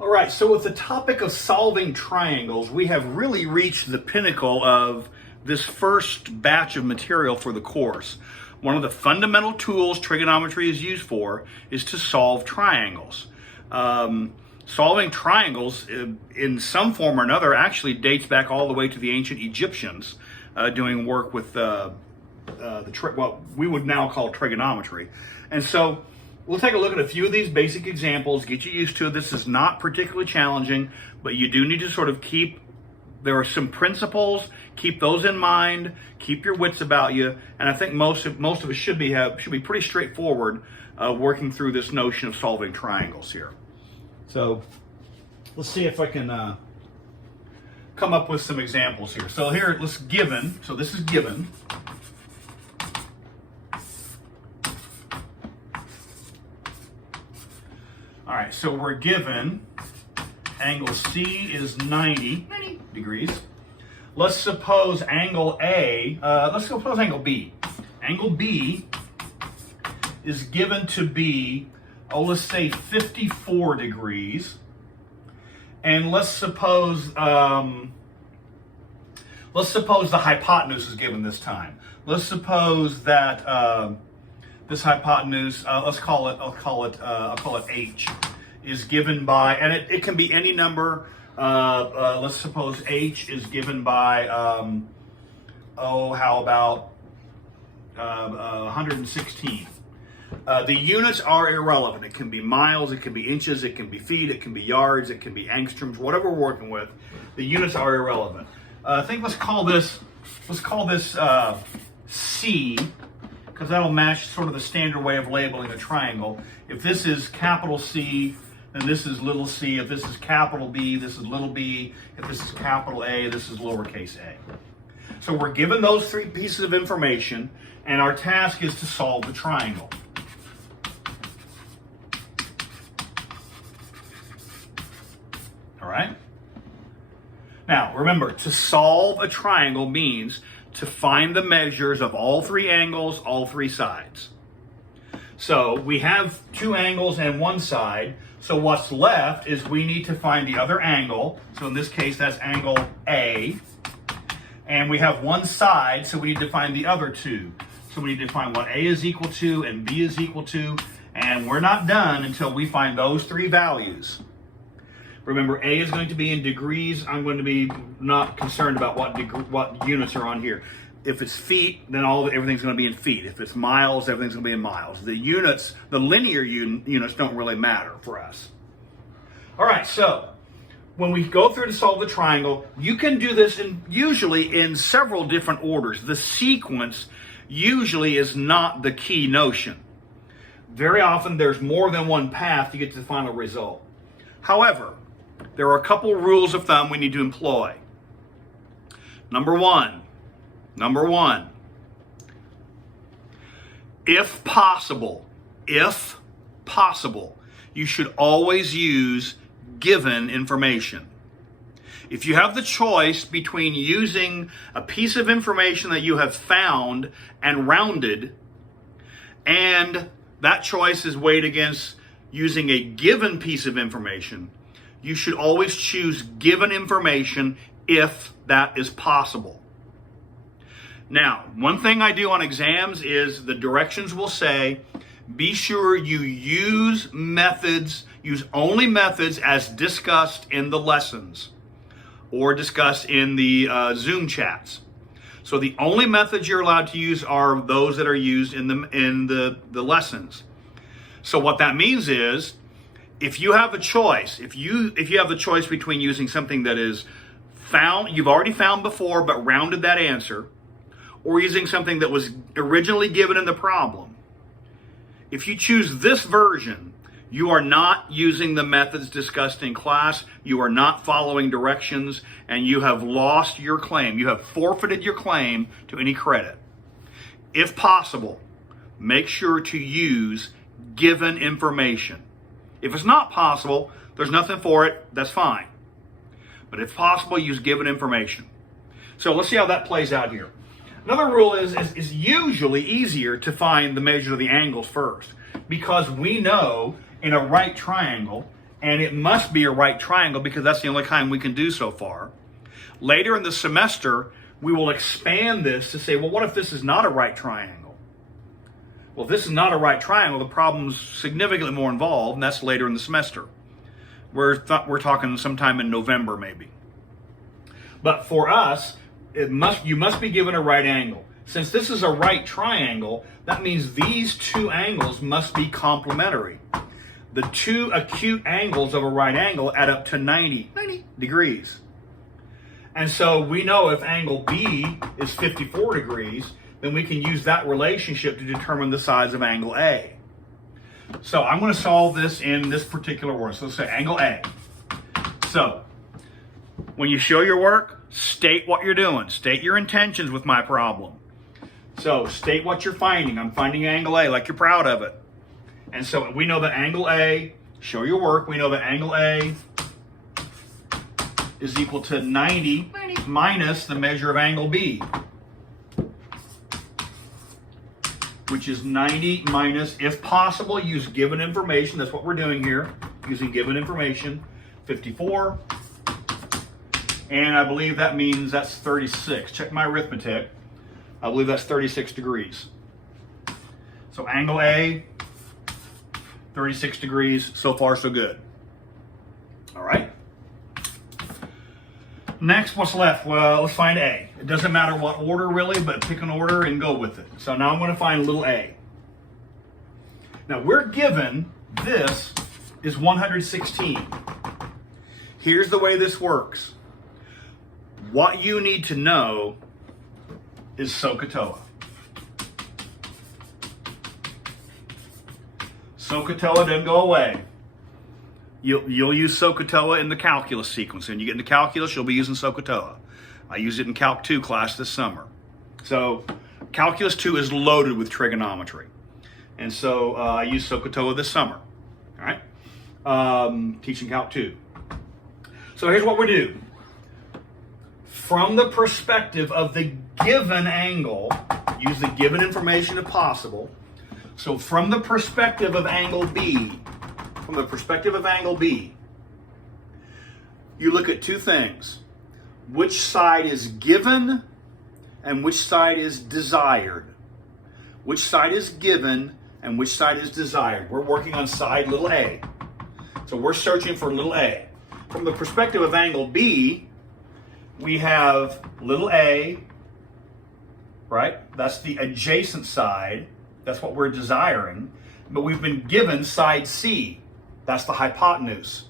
All right, so with the topic of solving triangles, we have really reached the pinnacle of this first batch of material for the course. One of the fundamental tools trigonometry is used for is to solve triangles. Solving triangles in some form or another actually dates back all the way to the ancient Egyptians doing work with what we would now call trigonometry. And so we'll take a look at a few of these basic examples, get you used to it. This is not particularly challenging, but you do need to sort of there are some principles, keep those in mind, keep your wits about you, and I think most of us should be pretty straightforward working through this notion of solving triangles here. So let's see if I can come up with some examples here. So here, this is given. All right, so we're given angle C is 90 degrees. Let's suppose angle angle B. Angle B is given to be, let's say 54 degrees. And let's suppose the hypotenuse is given this time. Let's suppose that this hypotenuse, I'll call it H, is given by, and it can be any number. Let's suppose H is given by, how about 116. The units are irrelevant. It can be miles, it can be inches, it can be feet, it can be yards, it can be angstroms, whatever we're working with. The units are irrelevant. I think let's call this C, because that'll match sort of the standard way of labeling a triangle. If this is capital C, then this is little c. If this is capital B, this is little b. If this is capital A, this is lowercase a. So we're given those three pieces of information, and our task is to solve the triangle. All right? Now, remember, to solve a triangle means to find the measures of all three angles, all three sides. So we have two angles and one side. So what's left is we need to find the other angle. So in this case, that's angle A. And we have one side, so we need to find the other two. So we need to find what A is equal to and B is equal to. And we're not done until we find those three values. Remember, A is going to be in degrees. I'm going to be not concerned about what units are on here. If it's feet, then everything's going to be in feet. If it's miles, everything's going to be in miles. The units, the linear units don't really matter for us. All right, so when we go through to solve the triangle, you can do this usually in several different orders. The sequence usually is not the key notion. Very often there's more than one path to get to the final result. However, there are a couple rules of thumb we need to employ. Number one, if possible, you should always use given information. If you have the choice between using a piece of information that you have found and rounded, and that choice is weighed against using a given piece of information, you should always choose given information if that is possible. Now, one thing I do on exams is the directions will say, be sure you use only methods as discussed in the lessons or discussed in the Zoom chats. So the only methods you're allowed to use are those that are used in the lessons. So what that means is, if you have a choice, if you have the choice between using something that is you've already found before but rounded that answer, or using something that was originally given in the problem, if you choose this version, you are not using the methods discussed in class, you are not following directions, and you have lost your claim. You have forfeited your claim to any credit. If possible, make sure to use given information. If it's not possible, there's nothing for it, that's fine. But if possible, use given information. So let's see how that plays out here. Another rule is usually easier to find the measure of the angles first, because we know in a right triangle, and it must be a right triangle because that's the only kind we can do so far. Later in the semester, we will expand this to say, well, what if this is not a right triangle? Well, if this is not a right triangle, the problem's significantly more involved, and that's later in the semester. We're talking sometime in November, maybe. But for us, you must be given a right angle. Since this is a right triangle, that means these two angles must be complementary. The two acute angles of a right angle add up to 90 degrees. And so we know if angle B is 54 degrees, then we can use that relationship to determine the size of angle A. So I'm going to solve this in this particular order. So let's say angle A. So when you show your work, state what you're doing. State your intentions with my problem. So state what you're finding. I'm finding angle A, like you're proud of it. And so we know that angle A, show your work, we know that angle A is equal to 90 minus the measure of angle B, which is 90 minus, if possible, use given information. That's what we're doing here, using given information, 54. And I believe that means that's 36. Check my arithmetic. I believe that's 36 degrees. So angle A, 36 degrees. So far, so good. All right. Next, what's left? Well, let's find A. It doesn't matter what order really, but pick an order and go with it. So now I'm going to find little a. Now we're given this is 116. Here's the way this works. What you need to know is SOHCAHTOA. SOHCAHTOA doesn't go away. You'll use SOHCAHTOA in the calculus sequence. When you get into calculus, you'll be using SOHCAHTOA. I used it in Calc 2 class this summer. So Calculus 2 is loaded with trigonometry. And so I used SOHCAHTOA this summer. All right? Teaching Calc 2. So here's what we do. From the perspective of the given angle, use the given information if possible. So from the perspective of angle B, you look at two things. Which side is given and which side is desired. Which side is given and which side is desired. We're working on side little a. So we're searching for little a. From the perspective of angle B, we have little a, right? That's the adjacent side. That's what we're desiring. But we've been given side C. That's the hypotenuse.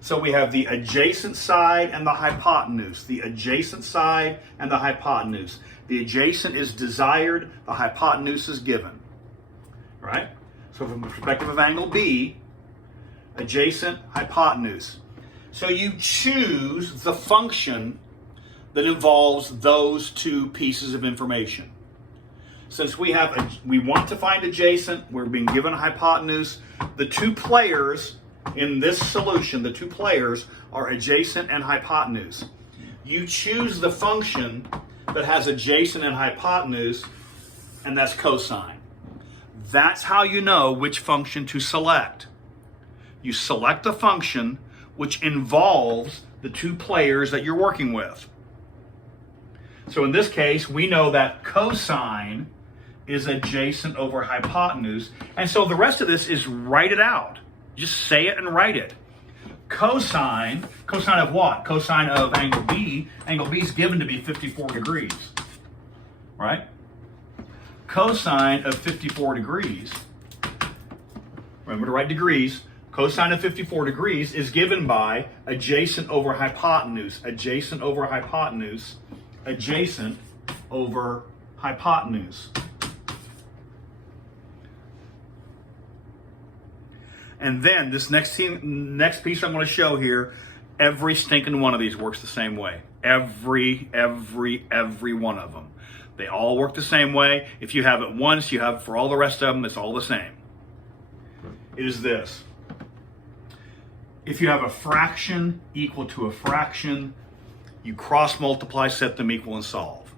So we have the adjacent side and the hypotenuse. The adjacent side and the hypotenuse. The adjacent is desired, the hypotenuse is given. Right? So from the perspective of angle B, adjacent, hypotenuse. So you choose the function that involves those two pieces of information. Since we want to find adjacent, we're being given a hypotenuse. The two players in this solution, the two players are adjacent and hypotenuse. You choose the function that has adjacent and hypotenuse, and that's cosine. That's how you know which function to select. You select a function which involves the two players that you're working with. So in this case, we know that cosine is adjacent over hypotenuse. And so the rest of this is write it out. Just say it and write it. Cosine of what? Cosine of angle B. Angle B is given to be 54 degrees. Right? Cosine of 54 degrees. Remember to write degrees. Cosine of 54 degrees is given by adjacent over hypotenuse. Adjacent over hypotenuse. Adjacent over hypotenuse. And then this next piece I'm going to show here, every stinking one of these works the same way. Every one of them. They all work the same way. If you have it once, you have it for all the rest of them. It's all the same. It is this. If you have a fraction equal to a fraction, you cross multiply, set them equal, and solve.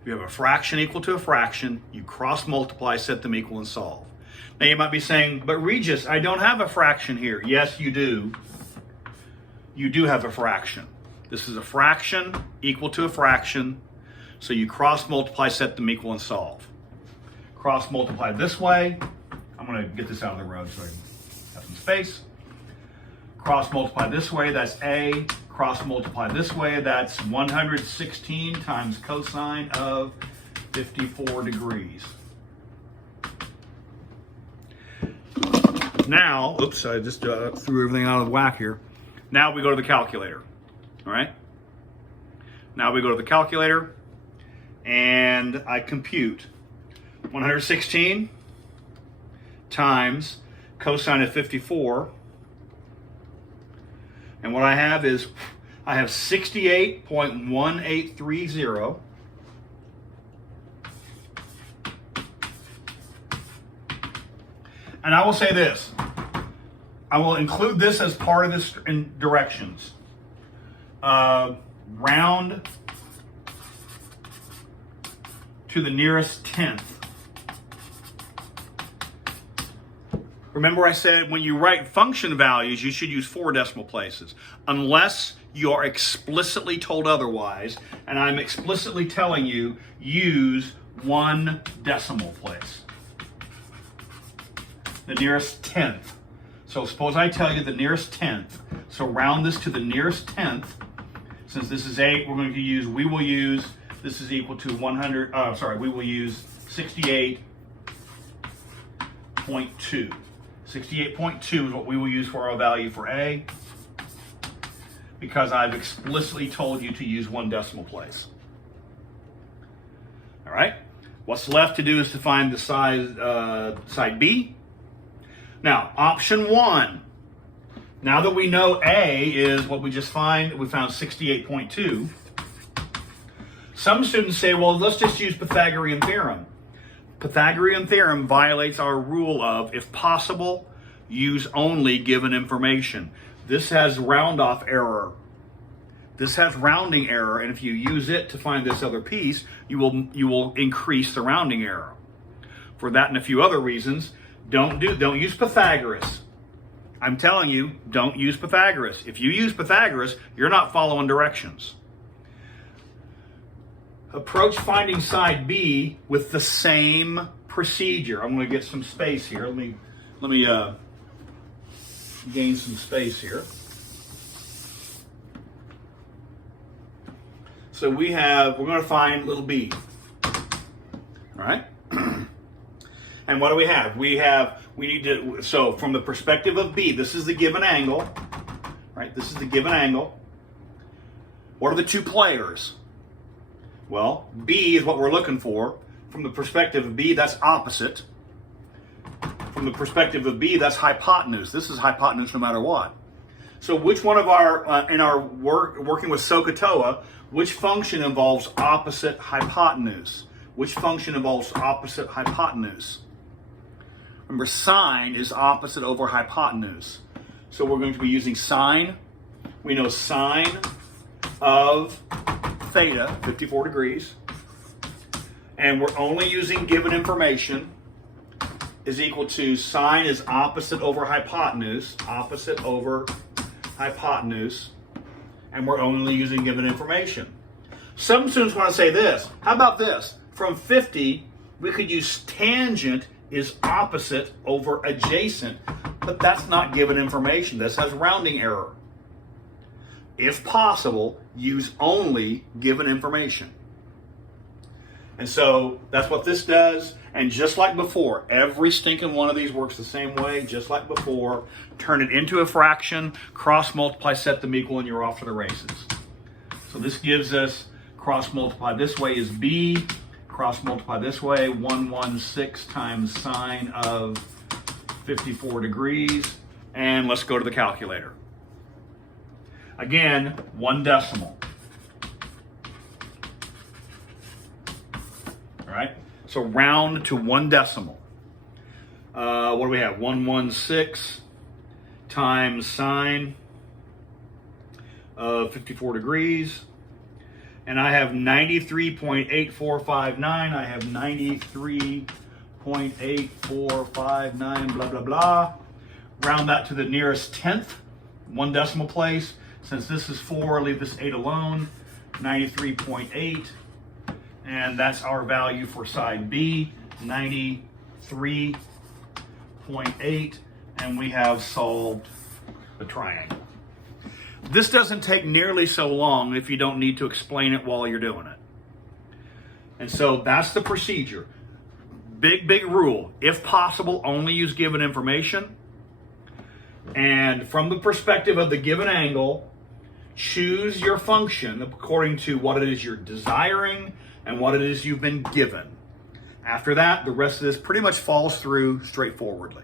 If you have a fraction equal to a fraction, you cross multiply, set them equal, and solve. Now you might be saying, but Regis, I don't have a fraction here. Yes, you do. You do have a fraction. This is a fraction equal to a fraction. So you cross multiply, set them equal, and solve. Cross multiply this way. I'm going to get this out of the road so I can have some space. Cross multiply this way, that's A. Cross multiply this way, that's 116 times cosine of 54 degrees. Now, oops, I just threw everything out of whack here. Now we go to the calculator, all right? Now we go to the calculator and I compute 116 times cosine of 54. And what I have is, I have 68.1830. And I will say this, I will include this as part of this in directions. Round to the nearest tenth. Remember I said when you write function values, you should use 4 decimal places, unless you are explicitly told otherwise, and I'm explicitly telling you, use 1 decimal place. The nearest tenth. So suppose I tell you the nearest tenth. So round this to the nearest tenth. Since this is 8, we will use, this is equal to 100, we will use 68.2. 68.2 is what we will use for our value for A, because I've explicitly told you to use 1 decimal place. All right. What's left to do is to find the side B. Now, option 1. Now that we know A is what we just found 68.2. Some students say, well, let's just use Pythagorean theorem. Pythagorean theorem violates our rule of, if possible, use only given information. This has round-off error. This has rounding error, and if you use it to find this other piece, you will increase the rounding error. For that and a few other reasons, don't use Pythagoras. I'm telling you, don't use Pythagoras. If you use Pythagoras, you're not following directions. Approach finding side B with the same procedure. I'm going to get some space here. Let me gain some space here. So we're going to find little b. All right. And what do we have? So from the perspective of B, this is the given angle, right? This is the given angle. What are the 2 players? Well, B is what we're looking for. From the perspective of B, that's opposite. From the perspective of B, that's hypotenuse. This is hypotenuse no matter what. So which one of in our working with SOHCAHTOA, which function involves opposite hypotenuse? Which function involves opposite hypotenuse? Remember, sine is opposite over hypotenuse. So we're going to be using sine. We know sine of theta, 54 degrees. And we're only using given information, is equal to sine is opposite over hypotenuse. Opposite over hypotenuse. And we're only using given information. Some students want to say this. How about this? From 50, we could use tangent is opposite over adjacent, but that's not given information. This has rounding error. If possible, use only given information. And so that's what this does. And just like before, every stinking one of these works the same way, just like before. Turn it into a fraction, cross multiply, set them equal, and you're off to the races. So this gives us cross multiply this way is B. Cross multiply this way, 116 times sine of 54 degrees. And let's go to the calculator. Again, 1 decimal. All right, so round to 1 decimal. What do we have? 116 times sine of 54 degrees. And I have 93.8459. I have 93.8459. 0.8459, blah, blah, blah. Round that to the nearest tenth, 1 decimal place. Since this is 4, leave this 8 alone, 93.8. And that's our value for side B, 93.8. And we have solved the triangle. This doesn't take nearly so long if you don't need to explain it while you're doing it. And so that's the procedure. Big rule. If possible, only use given information. And from the perspective of the given angle, choose your function according to what it is you're desiring and what it is you've been given. After that, the rest of this pretty much falls through straightforwardly.